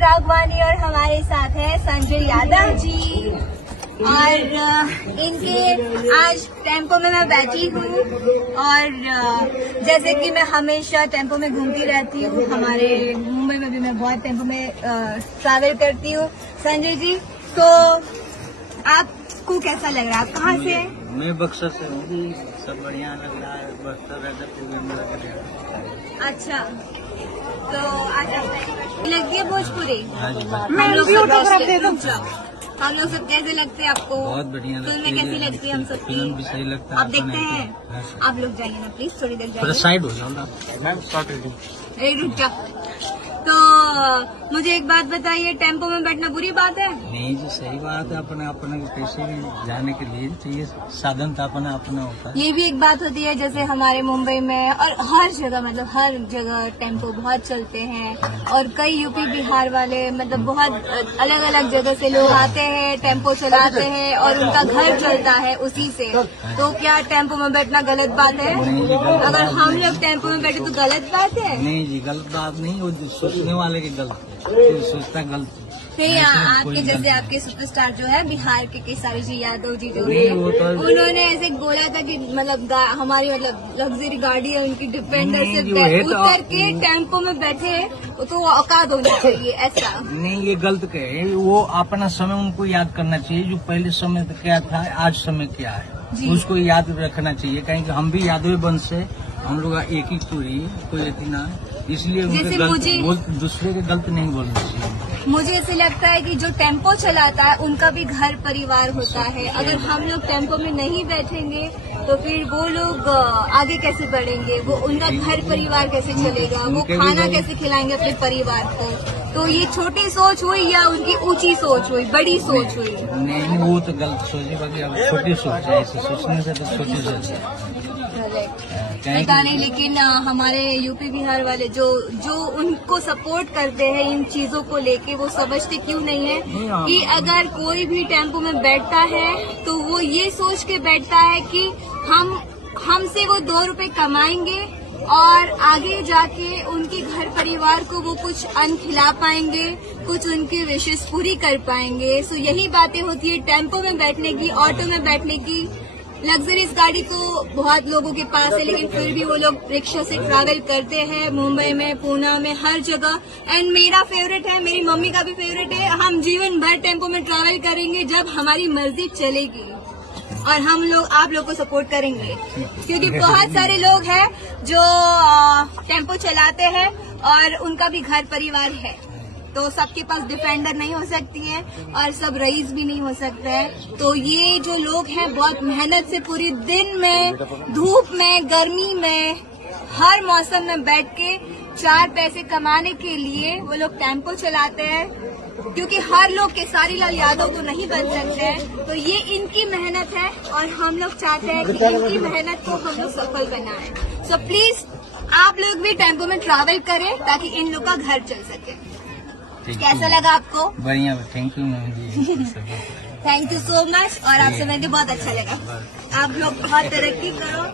राघवानी और हमारे साथ है संजय यादव जी। और इनके आज टेम्पो में मैं बैठी हूँ और जैसे कि मैं हमेशा टेम्पो में घूमती रहती हूँ, हमारे मुंबई में भी मैं बहुत टेम्पो में ट्रैवल करती हूँ। संजय जी, तो आपको कैसा लग रहा है? आप कहाँ से हैं? मैं बक्सर से हूँ। सब बढ़िया लग रहा है। बक्सर रहता प्रोग्राम लग रहा है। अच्छा, तो आज लगती है भोजपुरी? हम लोग सब कैसे लगते हैं आपको? बहुत बढ़िया। फिल्में कैसी लगती है हम सबकी? फिल्म भी सही लगता है। आप देखते हैं? आप लोग जाइए ना प्लीज, थोड़ी देर जाइए। साइड हो जाओ ना मैम। रुक जा। तो मुझे एक बात बताइए, टेम्पो में बैठना बुरी बात है? नहीं जी, सही बात है। अपने कैसे भी जाने के लिए चाहिए साधन तो अपना होता है। ये भी एक बात होती है, जैसे हमारे मुंबई में और हर जगह, मतलब हर जगह टेम्पो बहुत चलते हैं और कई यूपी बिहार वाले, मतलब बहुत अलग अलग जगह से लोग आते हैं, टेम्पो चलाते हैं और उनका घर चलता है उसी से। तो क्या टेम्पो में बैठना गलत बात है? अगर हम लोग टेम्पो में बैठे तो गलत बात है? नहीं जी, गलत बात नहीं। वो सोचने वाले की गलत है, सोचता गलत है। नहीं, आपके जैसे आपके सुपरस्टार जो है बिहार के केसारी जी यादव जी जो है, उन्होंने ऐसे बोला था कि मतलब हमारी लग्जरी गाड़ी है उनकी, डिफेंडर से उतर के टेम्पो में बैठे तो औकात होना चाहिए, ऐसा नहीं। ये गलत कहे। वो अपना समय उनको याद करना चाहिए, जो पहले समय क्या था, आज समय क्या है, उसको याद रखना चाहिए। कहीं कि हम भी यादव वंश से, हम लोग एक ही पूरी कोई इतना, इसलिए दूसरे के गलत नहीं बोलना चाहिए। मुझे ऐसे लगता है कि जो टेम्पो चलाता है उनका भी घर परिवार होता है। अगर हम लोग टेम्पो में नहीं बैठेंगे तो फिर वो लोग आगे कैसे बढ़ेंगे? वो उनका घर परिवार कैसे चलेगा? वो खाना कैसे खिलाएंगे अपने परिवार को? तो ये छोटी सोच हुई या उनकी ऊंची सोच हुई, बड़ी सोच हुई? नहीं, वो तो गलत सोच है। बाकी अब छोटी सोच है, ऐसे सोचने से तो छोटी सोच है। पता नहीं, लेकिन हमारे यूपी बिहार वाले जो उनको सपोर्ट करते हैं इन चीजों को लेके, वो समझते क्यों नहीं है कि अगर कोई भी टेम्पो में बैठता है तो वो ये सोच के बैठता है कि हमसे वो 2 रुपए कमाएंगे और आगे जाके उनके घर परिवार को वो कुछ अन्न खिला पाएंगे, कुछ उनकी विशेष पूरी कर पाएंगे। सो यही बातें होती है टेम्पो में बैठने की, ऑटो में बैठने की। लग्जरीज गाड़ी तो बहुत लोगों के पास है, लेकिन फिर भी वो लोग रिक्शा से ट्रैवल करते हैं मुंबई में, पूना में, हर जगह। एंड मेरा फेवरेट है, मेरी मम्मी का भी फेवरेट है। हम जीवन भर टेम्पो में ट्रैवल करेंगे जब हमारी मर्जी चलेगी और हम लोग आप लोग को सपोर्ट करेंगे, क्योंकि बहुत सारे लोग हैं जो टेम्पो चलाते हैं और उनका भी घर परिवार है। तो सबके पास डिफेंडर नहीं हो सकती है और सब रईस भी नहीं हो सकते हैं। तो ये जो लोग हैं बहुत मेहनत से पूरी दिन में, धूप में, गर्मी में, हर मौसम में बैठ के 4 पैसे कमाने के लिए वो लोग टेम्पो चलाते हैं, क्योंकि हर लोग केसारी लाल यादव को नहीं बन सकते हैं। तो ये इनकी मेहनत है और हम लोग चाहते हैं कि इनकी मेहनत को हम लोग सफल बनाएं। सो प्लीज आप लोग भी टेम्पो में ट्रैवल करें ताकि इन लोग का घर चल सके। कैसा लगा आपको? बढ़िया, thank you ma'am ji. Thank you so much. और आपसे मिलकर बहुत अच्छा लगा। आप लोग बहुत तरक्की करो।